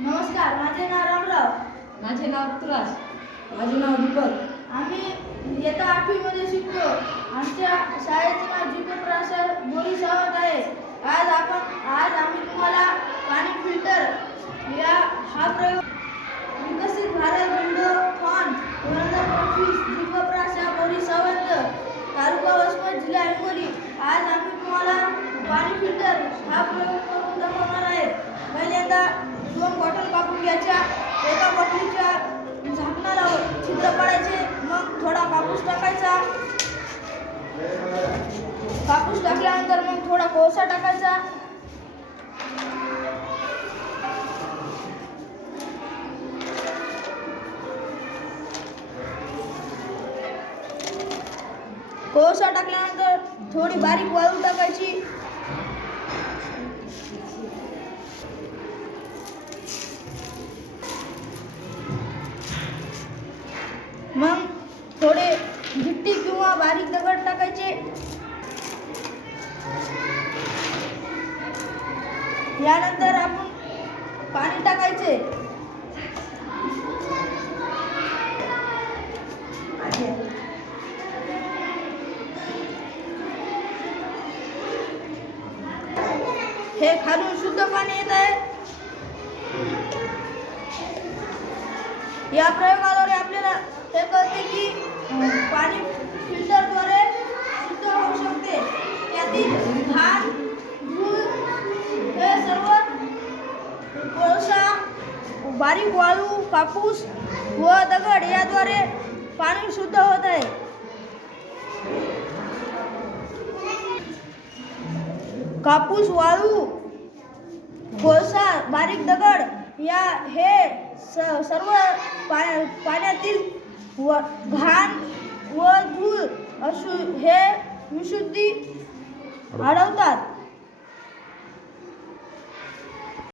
नमस्कार, माझे नाव रामराव. माझे नाव ऋतुराज. माझे नाव दीपक. आम्ही इयत्ता 8वी मध्ये शिकतो. आमच्या शाळेचे नाव जीपप्राशर बोरी सावंत आहे. आज आम्ही तुम्हाला पाणी फिल्टर हा प्रयोग विकसित भारत बिल्डोथॉन 2025 जीपप्राशर बोरी सावंत तालुका वसमत जिल्हा हिंगोली. आज आम्ही तुम्हाला पाणी फिल्टर हा प्रयोग करून दाखवणार आहे. पहिल्यांदा 2 बॉटल कापून घ्यायच्या. एका बॉटलीच्या झाकणाला छिद्र पाडायचे. मग थोडा कापूस टाकायचा. कापूस टाकल्यानंतर मग थोडा कोळसा टाकायचा. कोळसा टाकल्यानंतर थोडी बारीक वाळू टाकायची. मग थोडे गिट्टी किंवा बारीक दगड टाकायचे. यानंतर आपण पाणी टाकायचे. हे खालून शुद्ध पाणी येत आहे. या प्रयोगाद्वारे आपल्याला हे कळते की पाणी फिल्टरद्वारे शुद्ध होऊ शकते. त्यातील घाण, धूळ हे सर्व कोळसा, बारीक वाळू, कापूस व दगड याद्वारे पाणी शुद्ध होत आहे. कापूस, वाळू, कोळसा, बारीक दगड हे सर्व पाण्यातील घाण व धूळ हे विशुद्धी अडवतात.